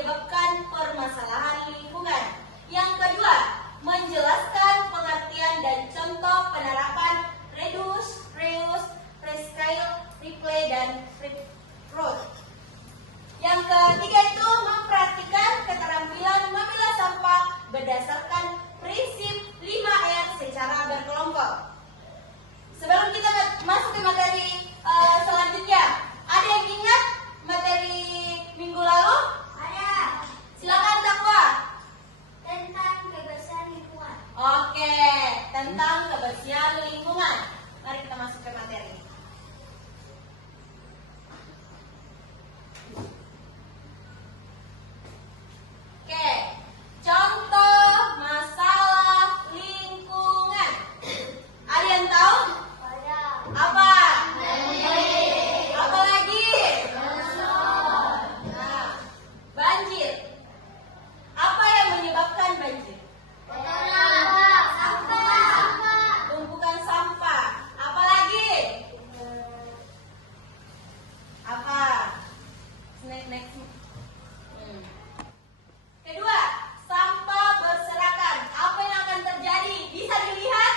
menyebabkan permasalahan lingkungan. Yang kedua, menjelaskan pengertian dan contoh penerapan reduce, reuse, recycle, replay, dan reroute. Yang ketiga itu mempraktikkan keterampilan memilah sampah berdasarkan prinsip 5R secara berkelompok. Sebelum kita masuk ke materi selanjutnya, ada yang ingat materi minggu lalu? Ada. Silakan Takwa. Tentang kebersihan lingkungan. Oke, tentang kebersihan lingkungan. Mari kita masuk ke materi. Oke, contoh masalah lingkungan. Ada yang tahu? Ada. Apa? Apa lagi? Nah, banjir. Apa yang menyebabkan banjir? Tumpukan sampah. Apa lagi? Apa? Next. Kedua, sampah berserakan. Apa yang akan terjadi? Bisa dilihat?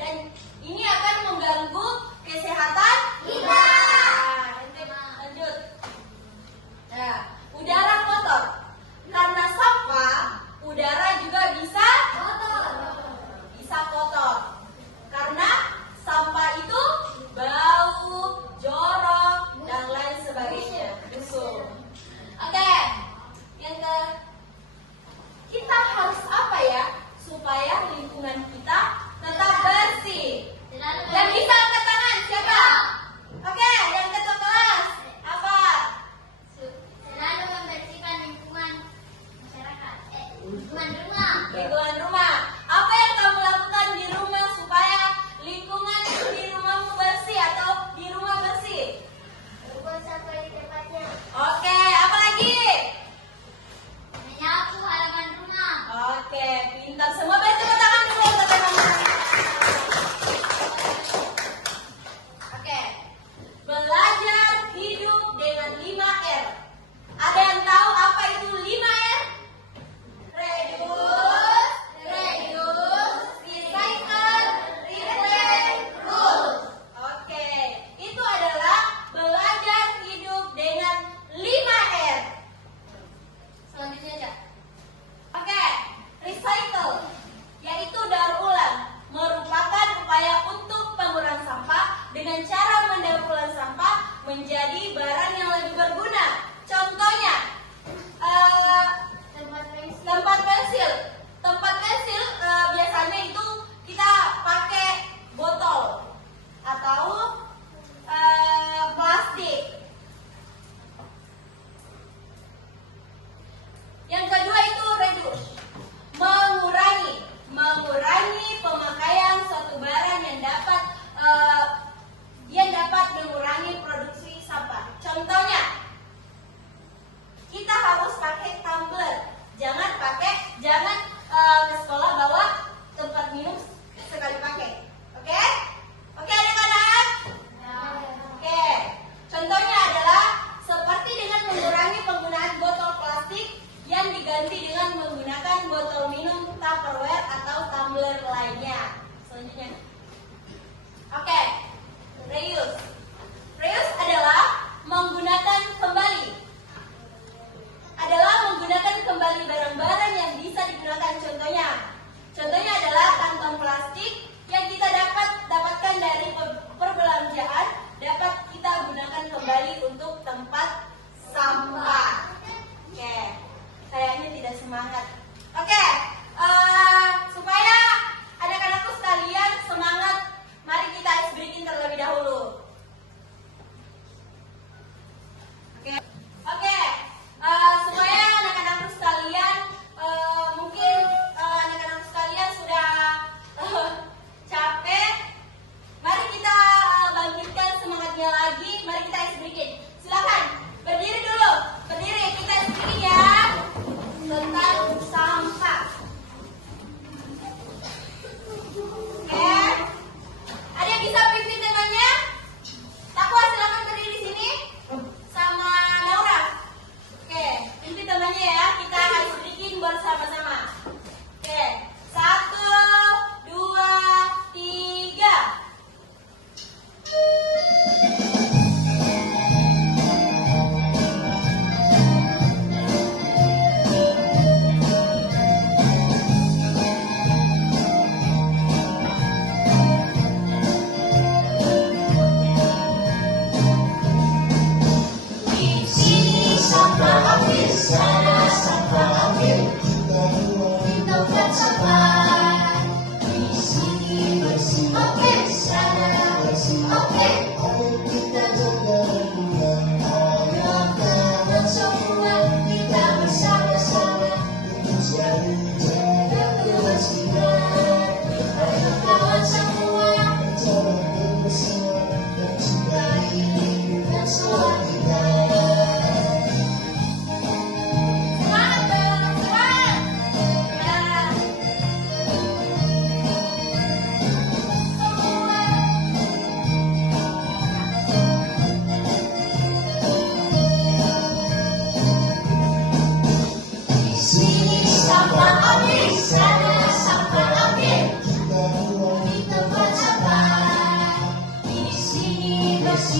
Dan ini akan mengganggu kesehatan kita. Lanjut. Nah, udara kotor. Karena sampah, udara juga bisa kotor. Karena sampah itu bau, jorok, dan lain sebagainya. Busuk. Oke. Kita harus apa ya supaya lingkungan kita tetap bersih? Yang bisa angkat tangan siapa? Oke, yang ketua kelas apa? Selalu membersihkan lingkungan masyarakat. Lingkungan rumah. Apa yang kamu lakukan di rumah supaya lingkungan di rumahmu bersih atau di rumah bersih? Membuang sampah di tempatnya. Oke, apa lagi? Menyapu halaman rumah. Oke, pintar semua. Beri tepuk tangan dulu untuk teman-teman. Oke, belajar hidup dengan 5R. Ada yang tahu apa itu 5R? Reduce, recycle, replay, reuse. Oke, itu adalah belajar hidup dengan 5R. Selanjutnya aja. Oke, recycle, yaitu daur ulang, merupakan upaya untuk pengurangan sampah dengan cara mendaur ulang sampah menjadi barang yang lebih berguna. Contohnya, tempat pensil. Tempat pensil biasanya itu kita pakai botol atau plastik. Yang kedua itu reduce, mengurangi pemakaian suatu barang yang dapat mengurangi produksi sampah. Contohnya, kita harus pakai tumbler, jangan pakai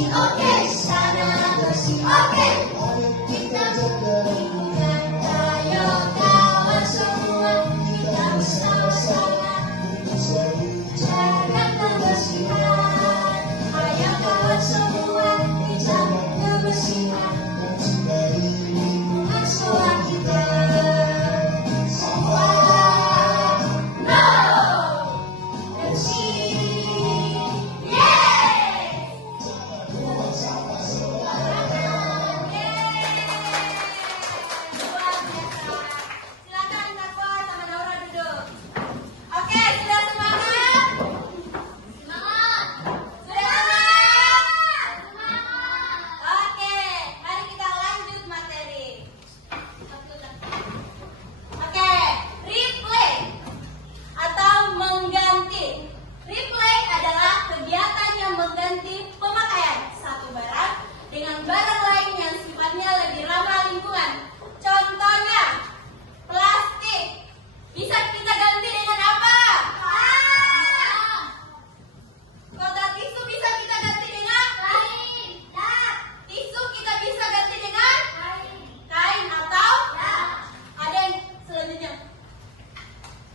bersih, oke. Tanah bersih, oke. Kita jaga lingkungan. Ayo kawan semua, kita bersama-sama jaga kebersihan. Ayo kawan semua, kita kebersihan. Dari lingkungan sekolah kita. Sampah no, bersih yes. Buang sampah sembarangan. Luar biasa. Silakan Nakwa sama Naura duduk. Oke, sudah semangat? Semangat. Sudah semangat? Semangat. Oke, mari kita lanjut materi. Oke, replay atau mengganti. Replay adalah kegiatan yang mengganti pemakaian satu barang dengan barang lain yang sifatnya lebih ramah lingkungan. Contohnya, plastik. Bisa kita ganti dengan apa? Kotak tisu bisa kita ganti dengan Kain. tisu kita bisa ganti dengan Kain. kain atau ada yang selanjutnya.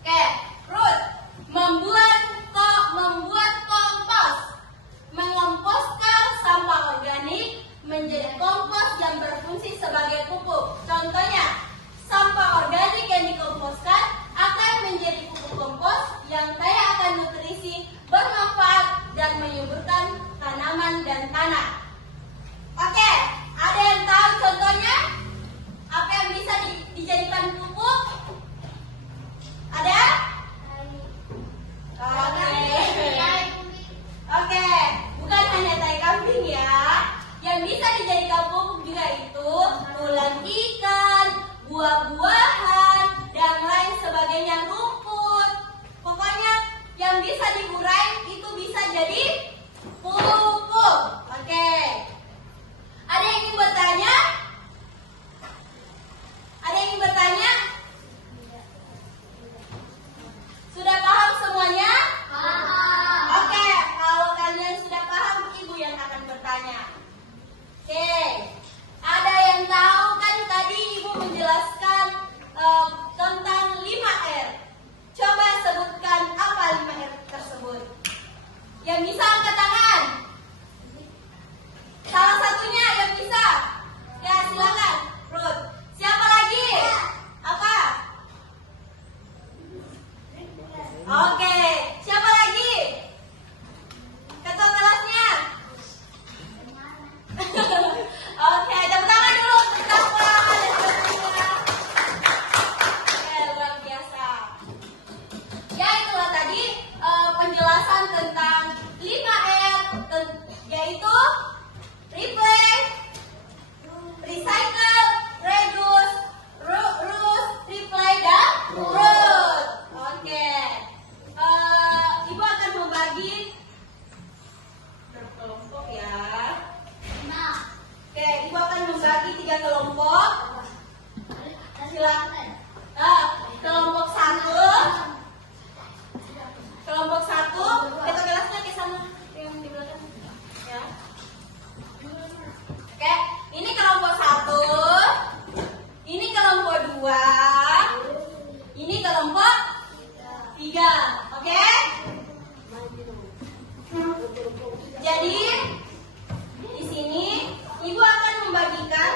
Oke, Ruth, membuat kompos. Mengomposkan sampah organik menjadi kompos yang berfungsi sebagai pupuk. Contohnya, sampah organik yang dikomposkan akan menjadi pupuk kompos yang kaya akan nutrisi, bermanfaat dan menyuburkan tanaman dan tanah. Oke, ada yang tahu contohnya? Apa yang bisa dijadikan pupuk? Ada? Oke, bukan hanya tai kambing ya. Yang bisa dijadikan pupuk juga itu tulang ikan, buah-buahan, dan lain sebagainya, rumput. Pokoknya yang bisa diurai itu bisa jadi pupuk. Oke. Ada yang ingin bertanya? Ada yang ingin bertanya? Sudah paham semuanya? Oke, kalau kalian sudah paham, ibu yang akan bertanya. Oke, ada yang tahu kan tadi ibu menjelaskan tentang 5R. Coba sebutkan apa 5R tersebut. Yang bisa angkat tangan. Salah satunya yang bisa. Ya, silakan, Ruth. Siapa lagi? Apa? Oke, siapa lagi? Ketua kelasnya? Oke, tepuk tangan dulu untuk Nakwa dan Fatima. Oke, luar biasa. Ya, itulah tadi penjelasan tentang 5R, yaitu replay, recycle, reduce, replay, dan root. Oke. Ibu akan membagi berkelompok ya. Oke, ibu akan membagi 3 kelompok. Silakan. Kelompok 1. Kelompok 1. Kita kelasnya ke sana yang di belakang. Ya. Oke, ini kelompok 1. Ini kelompok 2. Ini kelompok 3. Oke? Jadi di sini ibu akan membagikan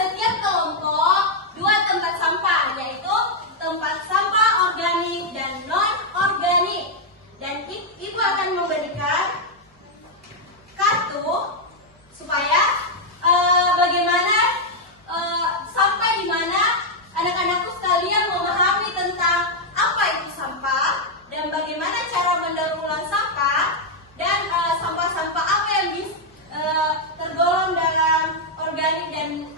setiap kelompok 2 tempat sampah, yaitu tempat sampah organik dan non organik. Dan ibu akan memberikan kartu supaya bagaimana sampai di mana anak-anakku sekalian memahami tentang apa itu sampah dan bagaimana cara mendaur ulang sampah dan sampah-sampah apa yang tergolong dalam organik dan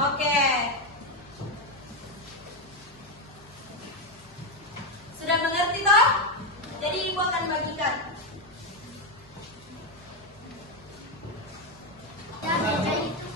Oke. Sudah mengerti toh? Jadi ibu akan bagikan. Ya, beda itu.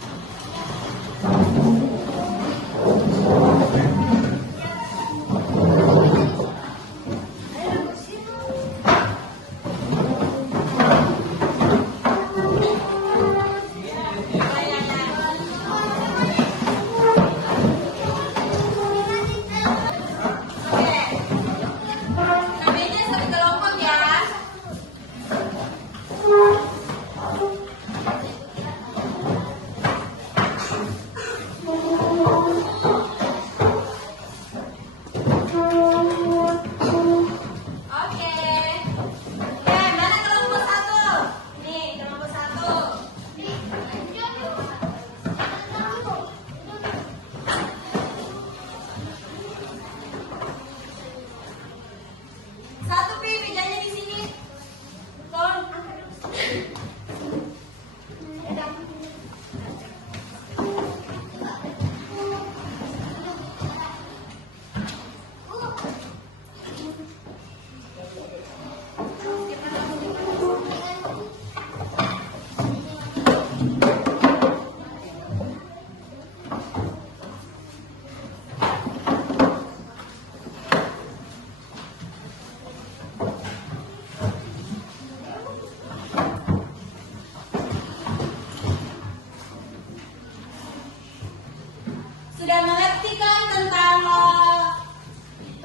Sudah mengerti kan tentang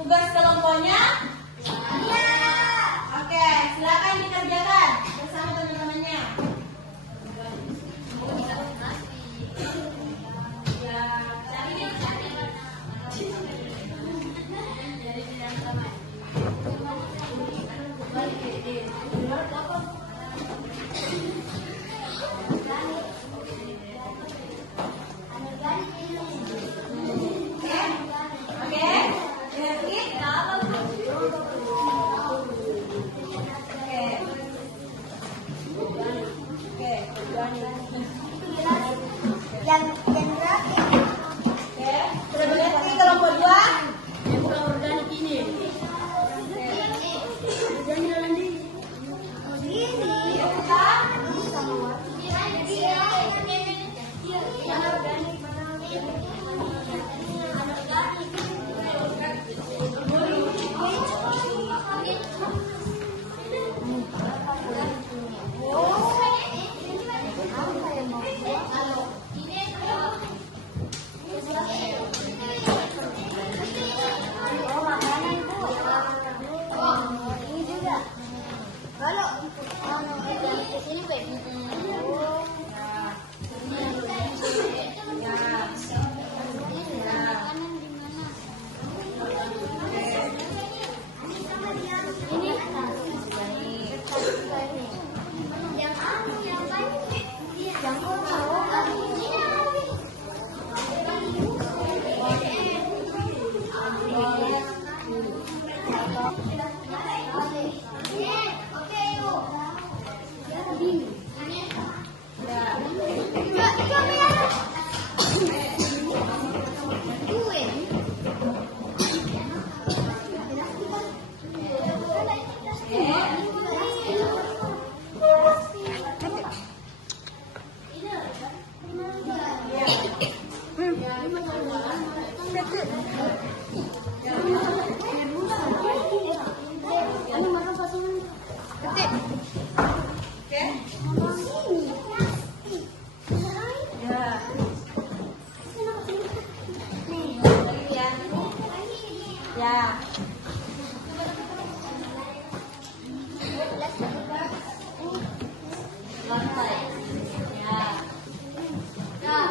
tugas kelompoknya? Iya. Oke, silakan dikerjakan bersama teman-temannya. Ya, tapi ini Yang berarti. Oke, sudah mengerti kelompok 2? Ya. Lantai. Ya.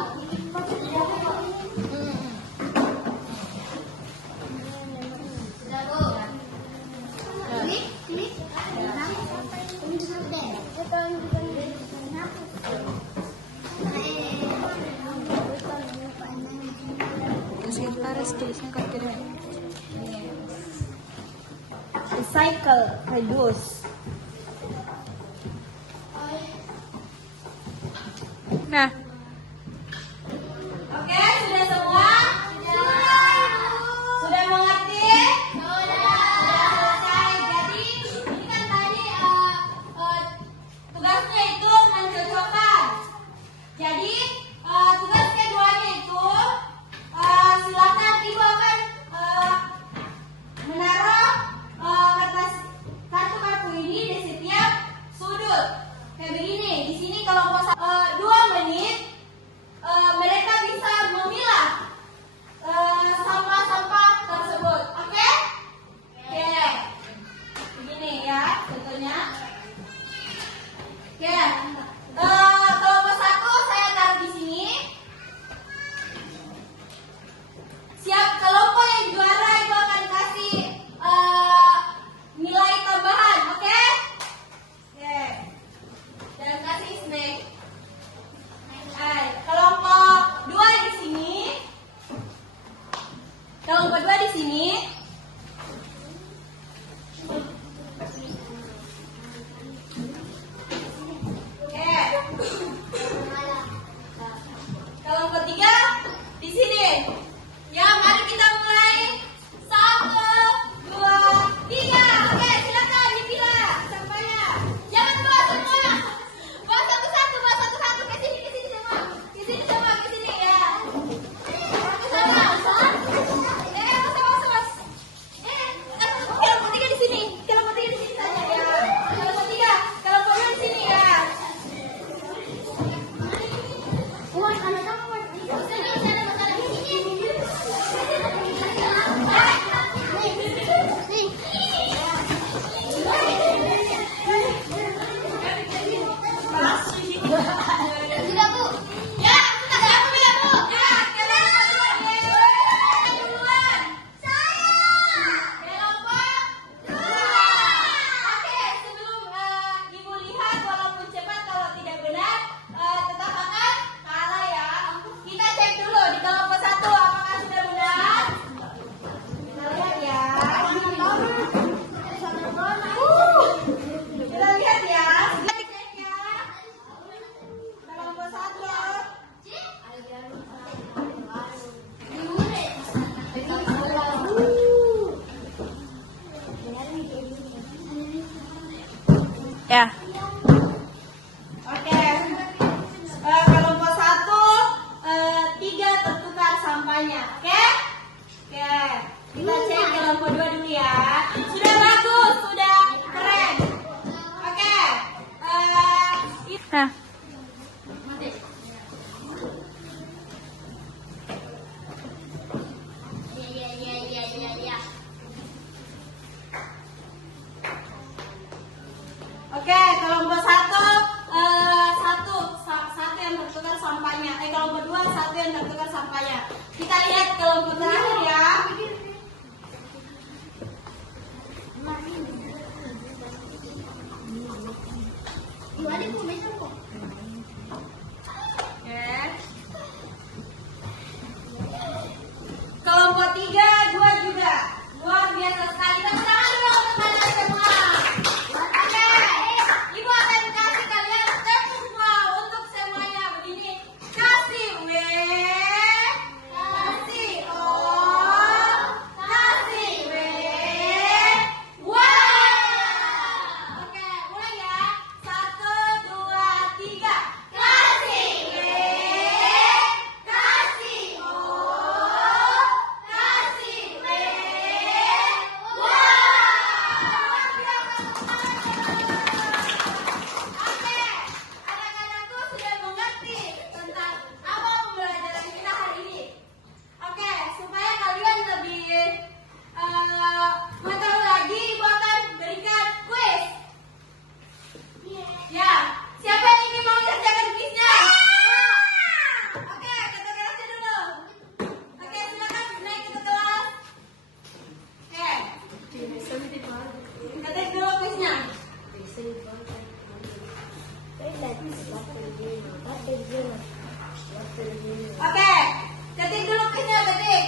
Recycle, reduce. Nah, Oke, Ya. Oke. Kelompok 1, 3 tertukar sampahnya. Oke? Oke. Kita cek kelompok 2 dulu ya. Sudah bagus, sudah keren. Oke. Nah. Oke, kelompok 1, satu yang tertukar sampahnya. Kelompok 2, 1 yang tertukar sampahnya. Kita lihat kelompok terakhir ya. Oke. Kelompok 3, 2 juga. Luar biasa sekali. Tepuk tangan dulu untuk kalian semua. Oke. Ibu akan kasih kalian tepuk wow untuk semuanya begini. Kasih W, kasih O, kasih W. Wow. Oke, mulai ya. 1, 2, 3. Kasih W, kasih O, kasih W. Wow. Oke, anak-anakku sudah mengerti tentang apa pembelajaran kita hari ini. Oke, supaya kalian lebih mengetahui lagi, Ibu akan berikan kuis. Ya, siapa yang ingin mau mengerjakan kuisnya? Oke, kita kelasnya dulu. Oke, silakan naik ke kelas. Oke, ketik dulu kuisnya. Oke, ketik dulu kuisnya, ketik.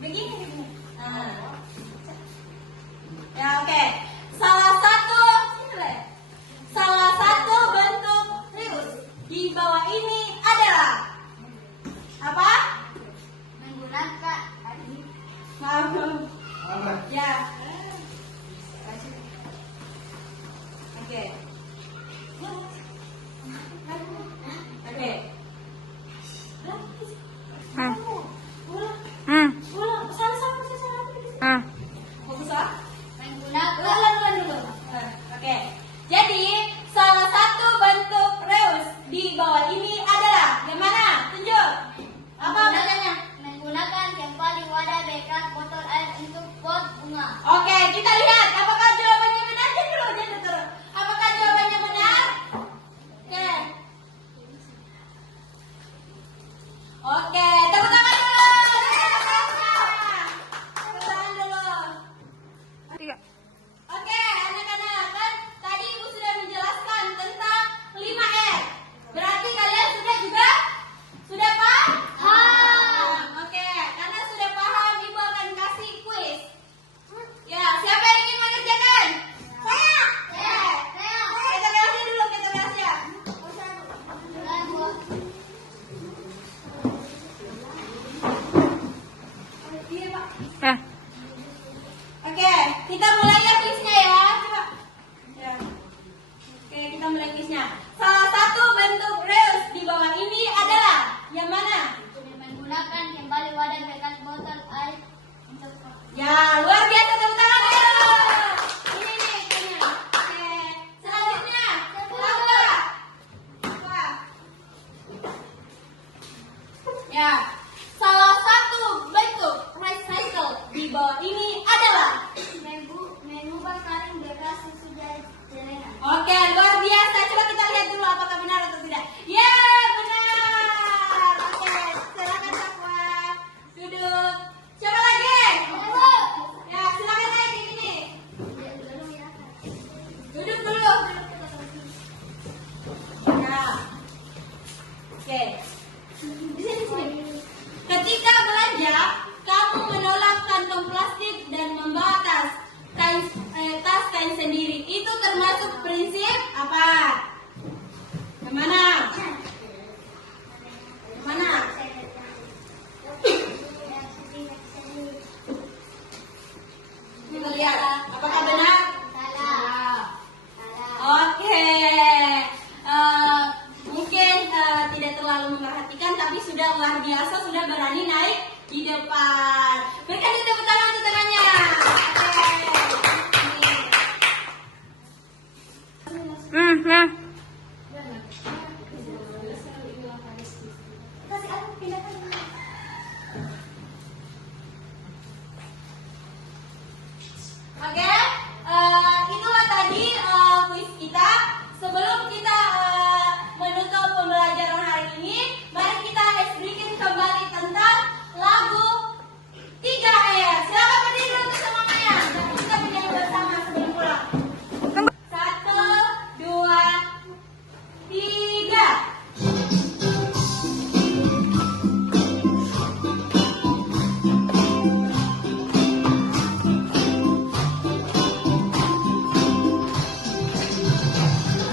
Begini. Nah. Ya, oke. Salah satu bentuk Rius di bawah ini adalah apa? Menggunakan Ya. Oke. Oke. Hmm. Ulang. Hmm. Ulang. Salah. Hmm. Fokus ah. menggunakan Ulang dulu. Oke. Jadi, salah satu bentuk Reus di bawah ini adalah yang mana? Tunjuk. Apa bacanya? menggunakan kembali wadah bekas botol air untuk pot bunga. Oke, kita lihat apakah jawabannya benar. Jangan dulu. Apakah jawabannya benar? Oke. Oke, tepuk tangan dulu. Tepuk tangan dulu. 3. Oke, anak-anak, kan tadi Ibu sudah menjelaskan tentang 5R. Berarti kalian sudah paham? Oke, karena sudah paham, Ibu akan kasih kuis. Ya, siapa yang ingin mengerjakan? Saya. Kita kelasnya dulu, kita kelasnya. Iya, Pak. Ya. Oke, kita mulai ya kuisnya ya. Coba. Ya. Oke, kita mulai kuisnya. Salah satu bentuk Reus di bawah ini adalah yang mana? Menggunakan kembali wadah bekas botol air untuk pot. Ya, luar biasa, tepuk tangan dulu. Ini kuisnya. Oke, selanjutnya apa? Ya, salah satu bentuk recycle di bawah ini adalah Mengubah kaleng bekas susu dari celengan. oke, luar biasa. Coba kita lihat dulu apakah benar atau tidak. Ya, benar. Oke, silakan Sakwa. Duduk. Coba lagi. Ya, silakan naik di sini. Duduk dulu. Ya. Oke. Di sini. Ketika belanja, kamu menolak kantong plastik dan membawa tas kain sendiri. Itu termasuk prinsip apa? luar biasa sudah berani naik di depan. Berikan tepuk tangan untuk tangannya. Nah. Kasih aku pindahkan. Oke, itulah tadi kuis kita. Sebelum kita menutup pembelajaran hari ini, mari kita sedikit kembali tentang lagu 3R. Silakan berdiri untuk semuanya. Dan kita bernyanyi bersama sebelum pulang. 1, 2, 3.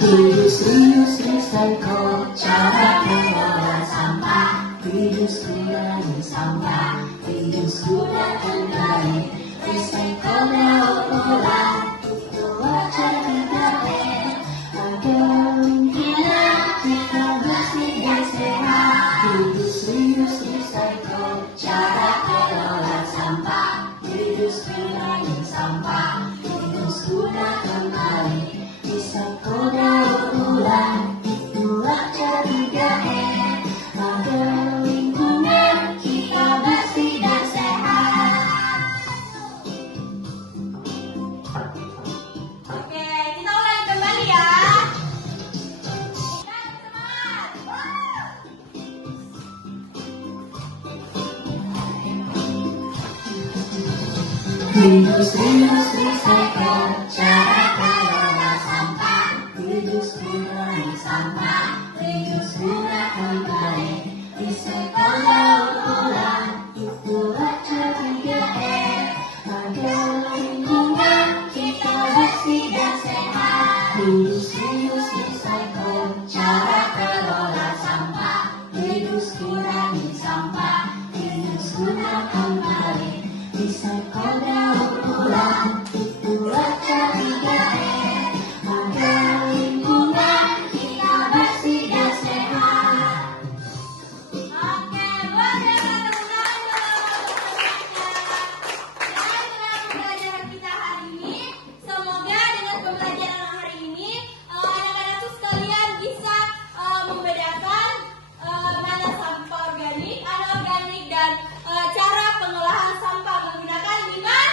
Rius recycle cara kelola sampah. Rius kurangi sampah. Rius gunakan kembali. Recycle daur ulang. Itulah cara agar lingkungan kita bersih dan sehat. Rius recycle cara kelola sampah. Rius kurangi sampah. Rius gunakan kembali. Recycle daur ulang, itulah cara 3R agar lingkungan kita bersih dan sehat. Oke, kita ulangi kembali ya. Dan semangat. Rius recycle cara kelola sampah. Rius kurangi sampah. Rius gunakan kembali. Recycle daur ulang, itulah cara 3R agar lingkungan kita bersih dan sehat. Rius recycle cara kelola sampah. Rius kurangi sampah. Rius gunakan kembali. Recycle daur ulang, itulah cara 3R agar lingkungan kita bersih dan sehat. Oke, boleh tepuk tangan dan itulah pembelajaran kita hari ini. Semoga dengan pembelajaran hari ini anak-anakku sekalian bisa membedakan mana sampah organik, anorganik, dan cara pengolahan sampah menggunakan 5R.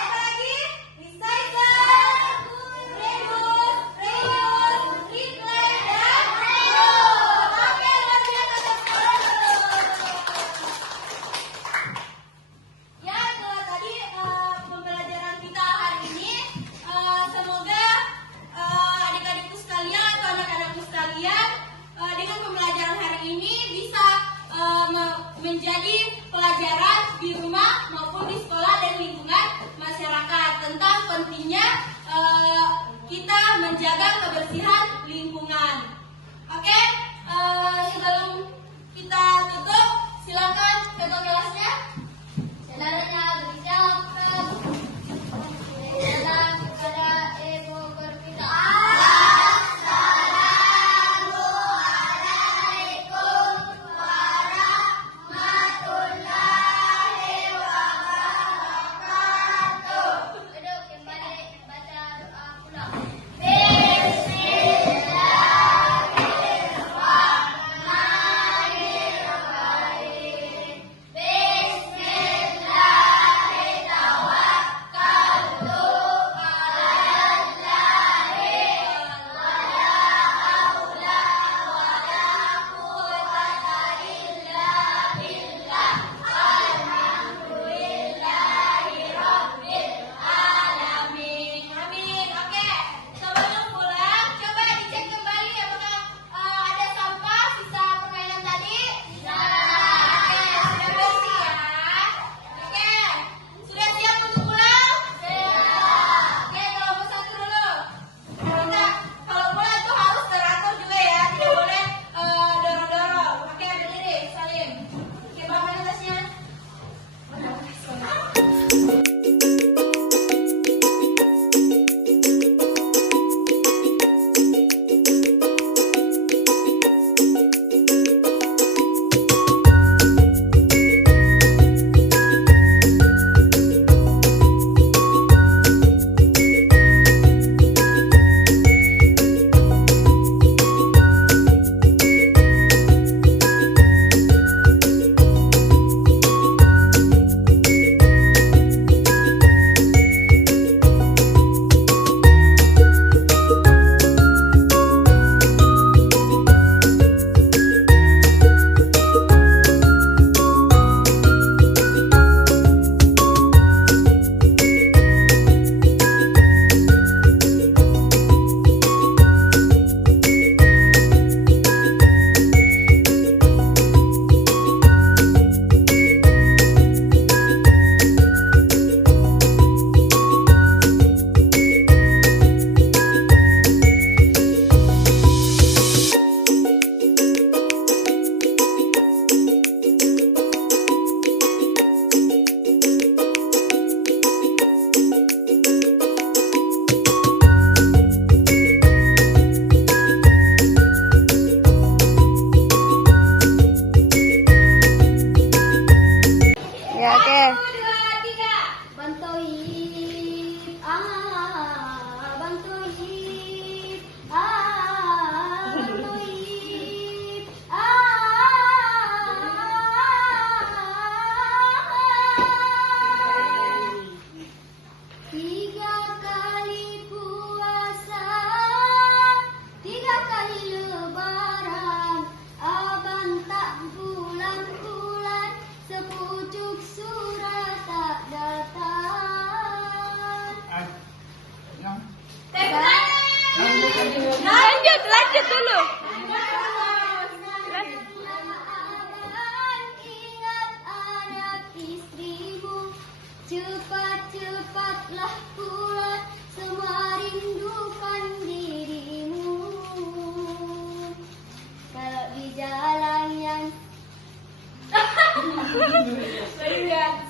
Apalagi? Recycle, reduce, reuse, replay, dan reuse. Oke, luar biasa teman-teman. Ya, itulah tadi pembelajaran kita hari ini. Semoga adik-adikku sekalian atau anak-anakku sekalian dengan pembelajaran hari ini bisa menjadi pelajaran di rumah maupun di sekolah dan lingkungan masyarakat tentang pentingnya kita menjaga kebersihan lingkungan. Oke, sebelum kita tutup, silakan ketua kelasnya. Saudaranya bersiapkan. Salam kepada Ibu Gurvita. Assalamualaikum warahmatullahi wabarakatuh. Duduk kembali, baca doa pulang. Bismillahirrahmanirrahim.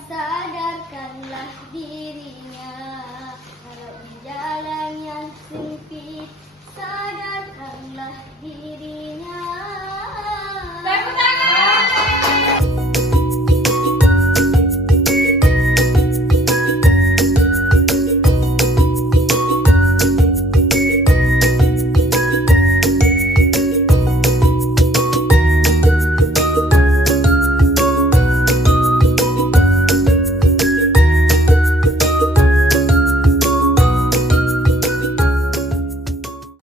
Sadarkanlah dirinya kalau di jalan